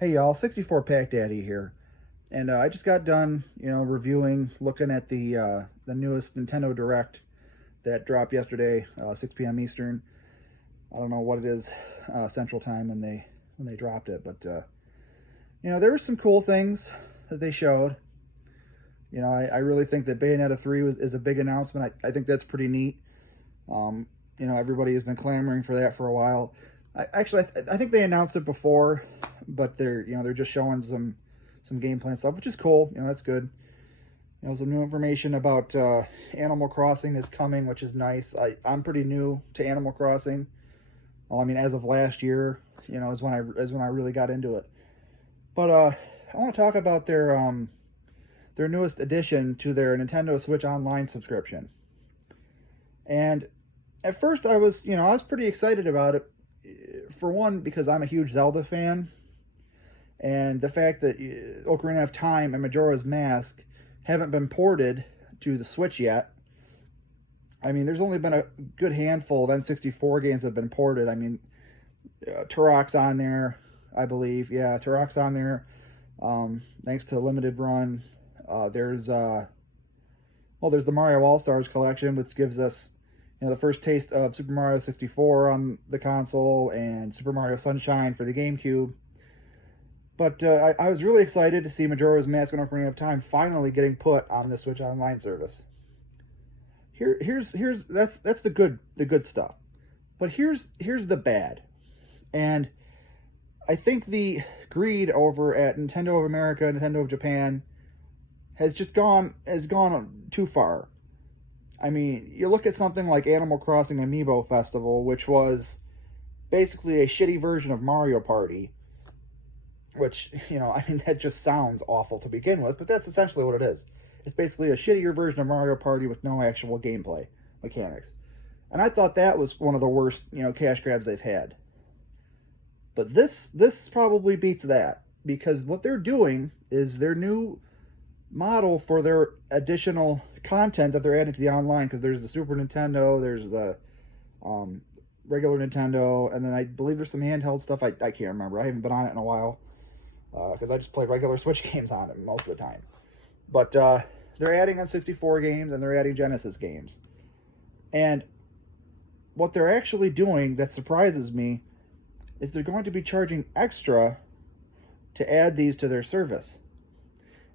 Hey y'all, 64 Pack Daddy here, and I just got done, reviewing, looking at the newest Nintendo Direct that dropped yesterday, 6 p.m. Eastern. I don't know what it is Central Time when they dropped it, but there were some cool things that they showed. I really think that Bayonetta 3 is a big announcement. I think that's pretty neat. Everybody has been clamoring for that for a while. I think they announced it before, but they're just showing some gameplay and stuff, which is cool. That's good. Some new information about Animal Crossing is coming, which is nice. I'm pretty new to Animal Crossing. Well, I mean, as of last year, is when I really got into it. But I want to talk about their newest addition to their Nintendo Switch Online subscription. And at first, I was pretty excited about it. For one, because I'm a huge Zelda fan, and the fact that Ocarina of Time and Majora's Mask haven't been ported to the Switch yet. I mean, there's only been a good handful of N64 games that have been ported. I mean, Turok's on there, I believe. Yeah, Turok's on there. Thanks to Limited Run. There's the Mario All Stars collection, which gives us the first taste of Super Mario 64 on the console and Super Mario Sunshine for the GameCube. But I was really excited to see Majora's Mask and Ocarina of Time finally getting put on the Switch Online service. Here's that's the good stuff. But here's the bad. And I think the greed over at Nintendo of America, Nintendo of Japan has gone too far. I mean, you look at something like Animal Crossing Amiibo Festival, which was basically a shitty version of Mario Party, which, I mean, that just sounds awful to begin with, but that's essentially what it is. It's basically a shittier version of Mario Party with no actual gameplay mechanics. And I thought that was one of the worst, cash grabs they've had. But this probably beats that, because what they're doing is their new model for their additional content that they're adding to the online, because there's the Super Nintendo, there's the regular Nintendo, and then I believe there's some handheld stuff. I can't remember. I haven't been on it in a while, because I just play regular Switch games on it most of the time. But they're adding N64 games, and they're adding Genesis games. And what they're actually doing that surprises me is they're going to be charging extra to add these to their service.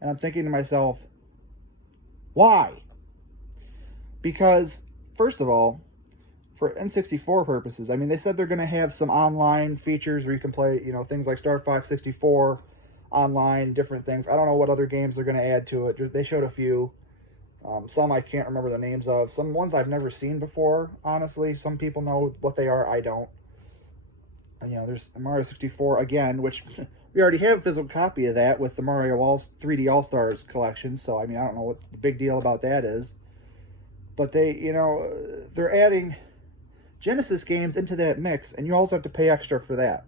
And I'm thinking to myself, why? Because, first of all, for N64 purposes, I mean, they said they're going to have some online features where you can play, things like Star Fox 64 online, different things. I don't know what other games they're going to add to it. They showed a few. Some I can't remember the names of. Some ones I've never seen before, honestly. Some people know what they are. I don't. And, there's Mario 64 again, which we already have a physical copy of that with the Mario 3D All-Stars collection. So, I mean, I don't know what the big deal about that is. But they're adding Genesis games into that mix, and you also have to pay extra for that.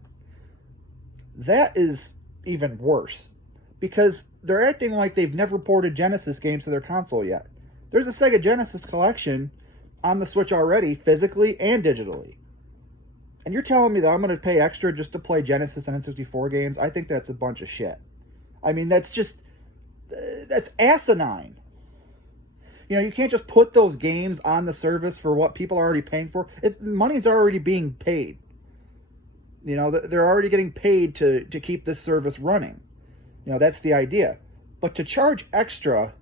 That is even worse, because they're acting like they've never ported Genesis games to their console yet. There's a Sega Genesis collection on the Switch already, physically and digitally. And you're telling me that I'm going to pay extra just to play Genesis and N64 games? I think that's a bunch of shit. I mean, that's asinine. You can't just put those games on the service for what people are already paying for. Money's already being paid. They're already getting paid to keep this service running. That's the idea. But to charge extra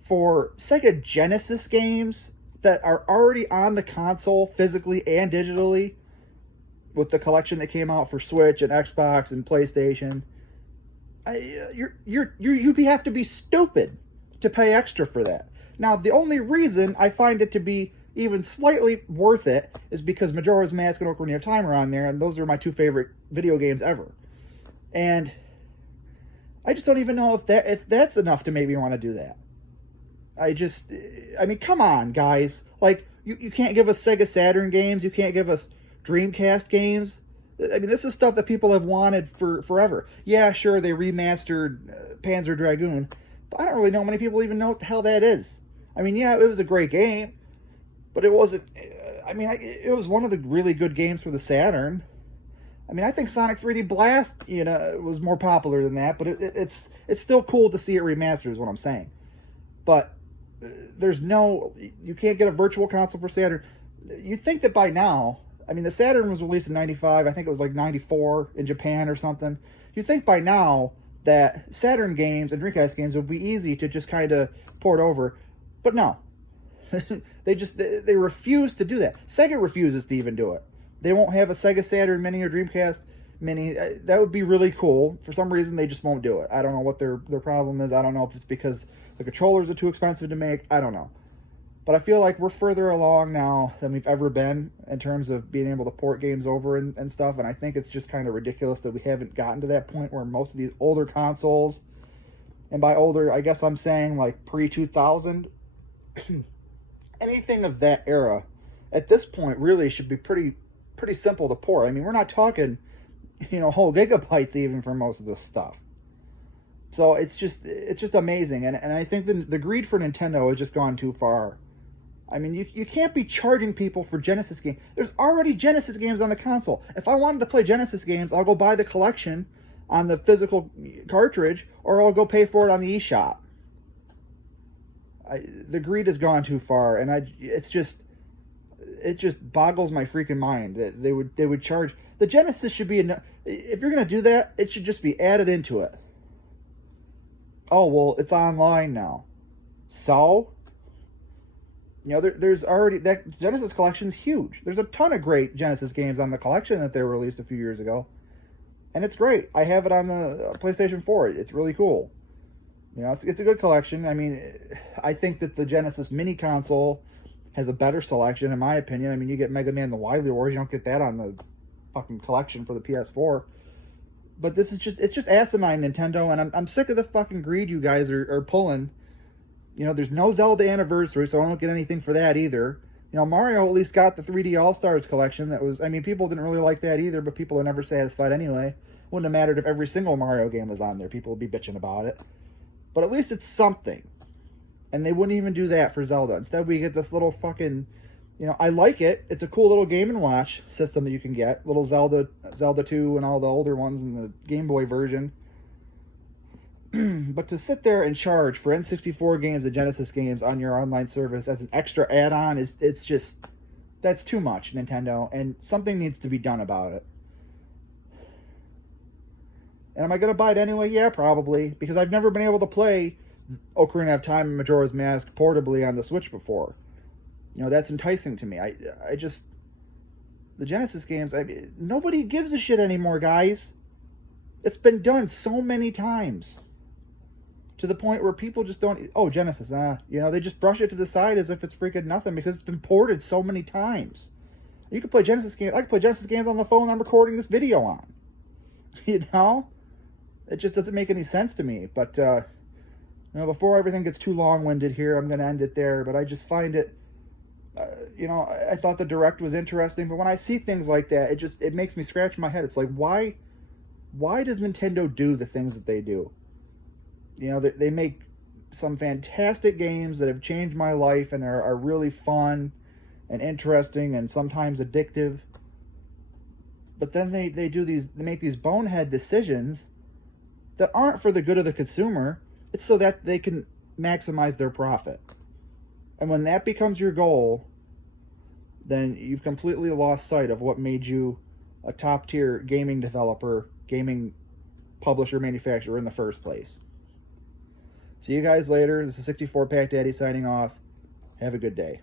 for Sega Genesis games that are already on the console physically and digitally, with the collection that came out for Switch and Xbox and PlayStation, you have to be stupid to pay extra for that. Now, the only reason I find it to be even slightly worth it is because Majora's Mask and Ocarina of Time are on there, and those are my two favorite video games ever. And I just don't even know if that's enough to make me want to do that. I mean, come on, guys. Like, you can't give us Sega Saturn games, you can't give us Dreamcast games. I mean, this is stuff that people have wanted for forever. Yeah, sure, they remastered Panzer Dragoon, but I don't really know many people even know what the hell that is. I mean, yeah, it was a great game, but it wasn't. I mean, it was one of the really good games for the Saturn. I mean, I think Sonic 3D Blast, was more popular than that, but it's still cool to see it remastered, is what I'm saying. But you can't get a virtual console for Saturn. You think that by now, I mean, the Saturn was released in 95, I think it was like 94 in Japan or something. You think by now that Saturn games and Dreamcast games would be easy to just kind of port over, but no. they refuse to do that. Sega refuses to even do it. They won't have a Sega Saturn Mini or Dreamcast Mini. That would be really cool. For some reason, they just won't do it. I don't know what their problem is. I don't know if it's because the controllers are too expensive to make. I don't know. But I feel like we're further along now than we've ever been in terms of being able to port games over and stuff. And I think it's just kind of ridiculous that we haven't gotten to that point where most of these older consoles, and by older, I guess I'm saying like pre-2000, anything of that era, at this point really should be pretty simple to port. I mean, we're not talking, whole gigabytes even for most of this stuff. So it's just amazing. And I think the greed for Nintendo has just gone too far. I mean, you can't be charging people for Genesis games. There's already Genesis games on the console. If I wanted to play Genesis games, I'll go buy the collection on the physical cartridge, or I'll go pay for it on the eShop. The greed has gone too far, and it just boggles my freaking mind that they would charge. The Genesis should be if you're gonna do that, it should just be added into it. Oh well, it's online now, so there's already that Genesis collection's huge. There's a ton of great Genesis games on the collection that they released a few years ago, and it's great. I have it on the PlayStation 4. It's really cool. It's a good collection. I mean, I think that the Genesis mini console has a better selection, in my opinion. I mean, you get Mega Man the Wily Wars. You don't get that on the fucking collection for the PS4. But it's just asinine, Nintendo, and I'm sick of the fucking greed you guys are pulling. There's no Zelda Anniversary, so I don't get anything for that either. Mario at least got the 3D All-Stars collection. People didn't really like that either, but people are never satisfied anyway. Wouldn't have mattered if every single Mario game was on there. People would be bitching about it. But at least it's something. And they wouldn't even do that for Zelda. Instead, we get this little fucking, I like it. It's a cool little Game & Watch system that you can get. Little Zelda 2 and all the older ones and the Game Boy version. But to sit there and charge for N64 games and Genesis games on your online service as an extra add-on, that's too much, Nintendo. And something needs to be done about it. And am I going to buy it anyway? Yeah, probably. Because I've never been able to play Ocarina of Time and Majora's Mask portably on the Switch before. That's enticing to me. The Genesis games, nobody gives a shit anymore, guys. It's been done so many times. To the point where people just don't, Genesis, they just brush it to the side as if it's freaking nothing because it's been ported so many times. You can play Genesis games. I can play Genesis games on the phone I'm recording this video on. It just doesn't make any sense to me. But, before everything gets too long-winded here, I'm going to end it there. But I just find it, I thought the Direct was interesting. But when I see things like that, it makes me scratch my head. It's like, why does Nintendo do the things that they do? They make some fantastic games that have changed my life and are really fun and interesting and sometimes addictive. But then they make these bonehead decisions that aren't for the good of the consumer. It's so that they can maximize their profit. And when that becomes your goal, then you've completely lost sight of what made you a top-tier gaming developer, gaming publisher, manufacturer in the first place. See you guys later. This is 64 Pack Daddy signing off. Have a good day.